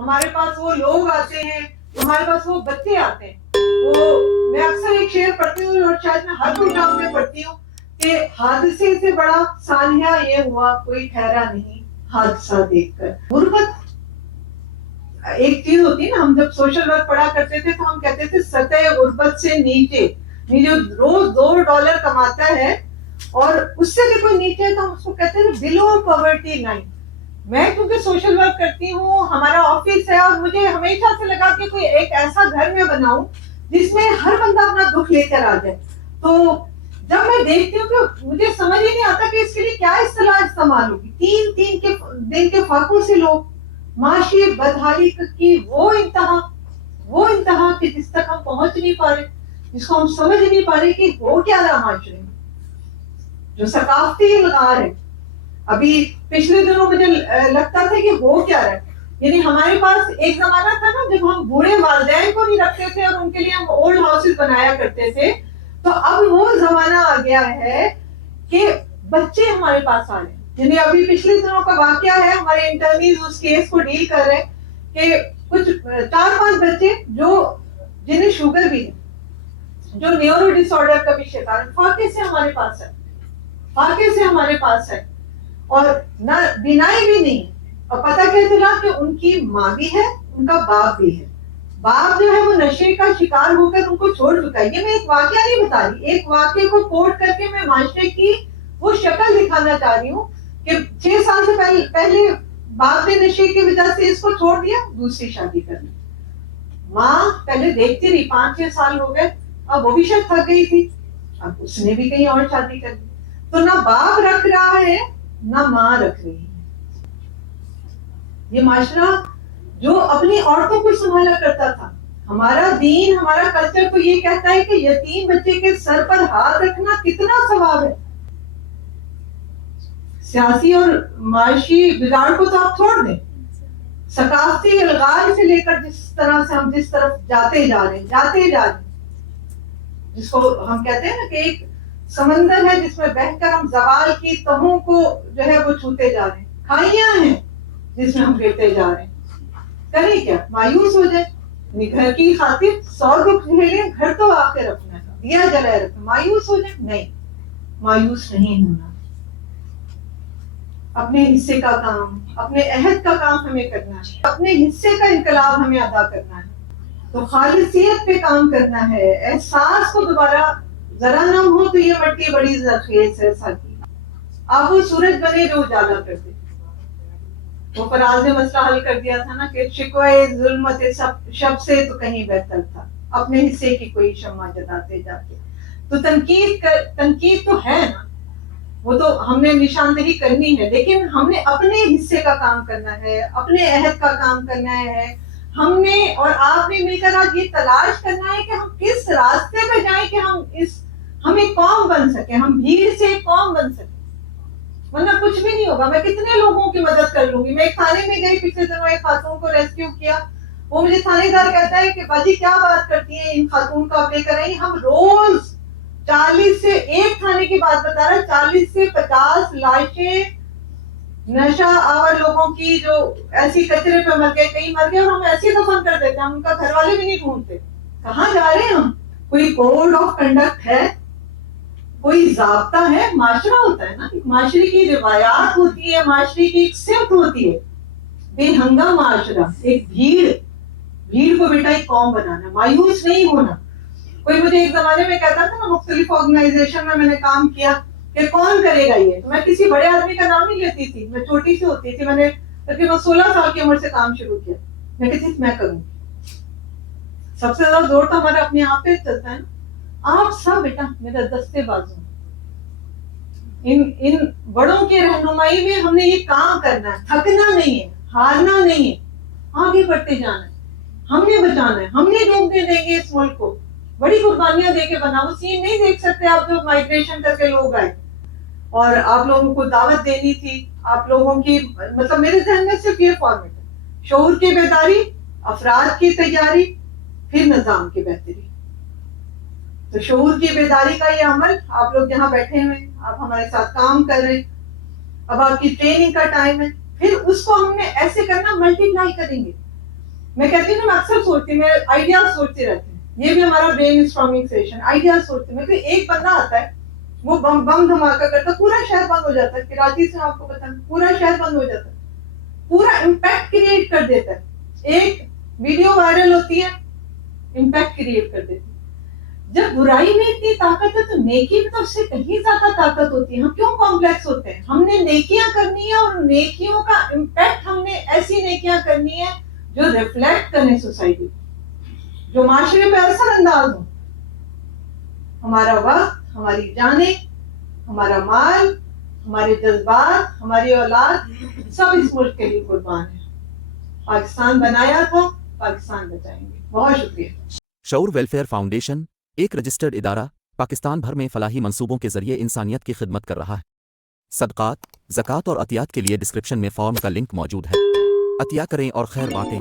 ہمارے پاس وہ لوگ آتے ہیں، ہمارے پاس وہ بچے آتے ہیں، وہ میں اکثر ایک شعر پڑھتی ہوں اور شاید میں ہر پروگرام میں پڑھتی ہوں کہ حادثے سے بڑا سانحہ یہ ہوا کوئی ٹھہرا نہیں حادثہ دیکھ کر. غربت ایک چیز ہوتی ہے نا، ہم جب سوشل ورک پڑھا کرتے تھے تو ہم کہتے تھے سطح غربت سے نیچے، جو روز $2 کماتا ہے اور اس سے بھی کوئی نیچے ہے تو ہم اس کو کہتے ہیں بلو پاورٹی لائن. میں کیونکہ سوشل ورک کرتی ہوں، ہمارا آفس ہے، اور مجھے ہمیشہ سے لگا کہ کوئی ایک ایسا گھر میں بناؤں جس میں ہر بندہ اپنا دکھ لے کر آ جائے. تو جب میں دیکھتی ہوں کہ مجھے سمجھ ہی نہیں آتا کہ اس کے لیے کیا اصطلاح استعمال ہوگی. 3 دن کے فاقوں سے لوگ، معاشی بدحالی کی وہ انتہا کہ جس تک ہم پہنچ نہیں پا رہے، جس کو ہم سمجھ نہیں پا رہے کہ وہ کیا رہا معاشرے میں. جو ثقافتی الغار ہے، ابھی پچھلے دنوں مجھے لگتا تھا کہ وہ کیا رہا ہے. یعنی ہمارے پاس ایک زمانہ تھا نا جب ہم بوڑھے والدین کو نہیں رکھتے تھے اور ان کے لیے ہم اولڈ ہاؤسز بنایا کرتے تھے. تو اب وہ زمانہ آ گیا ہے کہ بچے ہمارے پاس آ رہے ہیں. یعنی ابھی پچھلے دنوں کا واقعہ ہے، ہمارے انٹرنیز اس کیس کو ڈیل کر رہے ہیں کہ کچھ 4-5 بچے جو جنہیں شوگر بھی ہے، جو نیورو ڈس آرڈر کا بھی شکار ہے، فاقے سے ہمارے پاس ہے اور نہ بینائی بھی نہیں ہے. اور پتہ کیا چلا کہ ان کی ماں بھی ہے، ان کا باپ بھی ہے. باپ جو ہے وہ نشے کا شکار ہو کر ان کو چھوڑ چکا ہے. یہ میں ایک واقعہ نہیں بتا رہی، ایک واقعے کو کوٹ کر کے میں معاشرے کی وہ شکل دکھانا چاہ رہی ہوں کہ 6 سال سے پہلے باپ نے نشے کی وجہ سے اس کو چھوڑ دیا، دوسری شادی کر لی. ماں پہلے دیکھتی رہی، 5-6 سال ہو گئے، اب وہ بھی شاید تھک گئی تھی، اب اس نے بھی کہیں اور شادی کر لی. تو نہ باپ رکھ رہا ہے نہ ماں رکھ رہی ہے. یہ معاشرہ جو اپنی عورتوں کو سنبھالا کرتا تھا، ہمارا دین، ہمارا کلچر تو یہ کہتا ہے کہ یتیم بچے کے سر پر ہاتھ رکھنا کتنا ثواب ہے. سیاسی اور معاشی بگاڑ کو تو آپ چھوڑ دیں، ثقافتی الغار سے لے کر جس طرح سے ہم جس طرف جاتے جا رہے ہیں، جس کو ہم کہتے ہیں نا کہ ایک سمندر ہے جس میں بہہ کر ہم زوال کی تہوں کو جو ہے وہ چھوتے جا رہے ہیں، کھائیاں ہیں جس میں ہم گرتے جا رہے ہیں. کریں کیا؟ مایوس ہو جائے. گھر کی خاطر 100 دکھ جھیلیں، گھر تو آخر رکھنا ہے، دیا جلائے رکھنا. مایوس ہو جائے؟ نہیں، مایوس نہیں ہونا. اپنے حصے کا کام، اپنے عہد کا کام ہمیں کرنا ہے، اپنے حصے کا انقلاب ہمیں ادا کرنا ہے. تو خالصیت پہ کام کرنا ہے. احساس کو دوبارہ ذرا نہ ہو تو یہ مٹی بڑی زرخیز ہے ساتھی. آپ وہ سورج بنے جو اجالا کر دے. وہ فراز نے مسئلہ حل کر دیا تھا نا کہ شکوے ظلمت شب سے تو کہیں بہتر تھا اپنے حصے کی کوئی شمع جلاتے جاتے. تو تنقید تو ہے نا، وہ تو ہم نے نشاندہی کرنی ہے، لیکن ہم نے اپنے حصے کا کام کرنا ہے، اپنے عہد کا کام کرنا ہے. ہم نے اور آپ نے مل کر آج یہ تلاش کرنا ہے کہ ہم کس راستے پہ جائیں کہ ہم ایک قوم بن سکیں، ہم بھیڑ سے ایک قوم بن سکیں. ورنہ کچھ بھی نہیں ہوگا. میں کتنے لوگوں کی مدد کر لوں گی. میں ایک تھانے میں گئی پچھلے دنوں، ایک خاتون کو ریسکیو کیا. وہ مجھے تھانے دار کہتا ہے کہ باجی کیا بات کرتی ہیں، ان خاتون کو آپ لے کر آئی. ہم روز 40 سے، ایک تھانے کی بات بتا رہا ہے، 40 سے 50 لاشیں نشہ آور لوگوں کی جو ایسی کچرے پہ مر گئے، کئی مر گئے اور ہم ایسے دفن کر دیتے ہیں. ہم ان کا گھر والے بھی نہیں ڈھونڈتے. کہاں جا رہے ہیں ہم؟ کوئی کوڈ آف کنڈکٹ ہے؟ کوئی ضابطہ ہے؟ معاشرہ ہوتا ہے نا، معاشرے کی روایات ہوتی ہے، معاشرے کی ایک سمت ہوتی ہے. بے ہنگا معاشرہ، ایک بھیڑ کو بیٹا ایک قوم بنانا، مایوس نہیں ہونا. کوئی مجھے ایک زمانے میں کہتا تھا نا، مختلف آرگنائزیشن میں نے کام کیا کہ کون کرے گا یہ، تو میں کسی بڑے آدمی کا نام نہیں لیتی تھی. میں چھوٹی سی ہوتی تھی، میں نے تقریباً 16 سال کی عمر سے کام شروع کیا. میں کہتی تھی میں کروں. سب سے زیادہ زور تو ہمارا اپنے آپ پہ چلتا ہے نا. آپ سب بیٹا میرا دستے بازو، ان بڑوں کے رہنمائی میں ہم نے یہ کام کرنا ہے، تھکنا نہیں ہے، ہارنا نہیں ہے، آگے بڑھتے جانا ہے. ہم نے بچانا ہے، ہم نے ڈوبنے دیں گے اس ملک کو. بڑی قربانیاں دے کے بنا. وہ سین نہیں دیکھ سکتے آپ جو مائگریشن کر کے لوگ آئے اور آپ لوگوں کو دعوت دینی تھی. آپ لوگوں کی مطلب میرے ذہن میں صرف یہ فارمیٹ ہے: شعور کی بیداری، افراد کی تیاری، پھر نظام کی بہتری. تو شعور کی بیداری کا یہ عمل، آپ لوگ جہاں بیٹھے ہوئے، آپ ہمارے ساتھ کام کر رہے ہیں، اب آپ کی ٹریننگ کا ٹائم ہے. پھر اس کو ہم نے ایسے کرنا، ملٹی پلائی کریں گے. میں کہتی ہوں نا، میں اکثر سوچتی ہوں، میں آئیڈیاز سوچتی رہتی ہوں، یہ بھی ہمارا برین اسٹارمنگ سیشن، آئیڈیاز سوچتی ہوں. میں ایک بندہ آتا ہے، وہ بم دھماکہ کرتا ہے، پورا شہر بند ہو جاتا ہے. کراچی سے آپ کو پتا ہے پورا شہر بند ہو جاتا ہے، پورا امپیکٹ کریٹ کر دیتا ہے. ایک ویڈیو وائرل ہوتی ہے، امپیکٹ کریٹ کر دیتی ہے. جب برائی میں اتنی طاقت ہے تو نیکی میں تو اس سے کہیں زیادہ طاقت ہوتی ہے. ہم کیوں کمپلیکس ہوتے ہیں؟ ہم نے نیکیاں کرنی ہے، اور نیکیوں کا امپیکٹ ہم نے ایسی نیکیاں کرنی ہے جو ریفلیکٹ کرنے سوسائٹی، جو معاشرے پہ اثر انداز ہو. ہمارا وقت، ہماری جانیں، ہمارا مال، ہمارے جذبات، ہماری اولاد، سب اس ملک کے لیے قربان ہے. پاکستان بنایا تھا، پاکستان بچائیں گے. بہت شکریہ. شعور ویلفیئر فاؤنڈیشن ایک رجسٹرڈ ادارہ پاکستان بھر میں فلاحی منصوبوں کے ذریعے انسانیت کی خدمت کر رہا ہے. صدقات، زکوٰۃ اور عطیات کے لیے ڈسکرپشن میں فارم کا لنک موجود ہے. عطیہ کریں اور خیر بانٹیں.